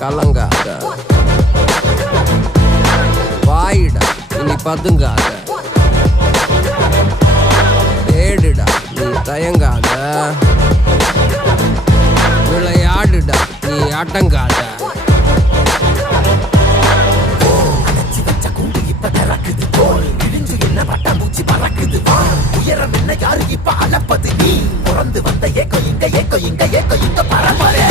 கலங்காத, வாயிடா இனி பதுங்காத, தேடுடா நீ தயங்காத, விளையாடுடா நீ அடங்காத. உயரம் என்ன யாரு இப்ப அளப்பது நீ பிறந்து வந்த ஏக்கோ இங்க பரம்பரை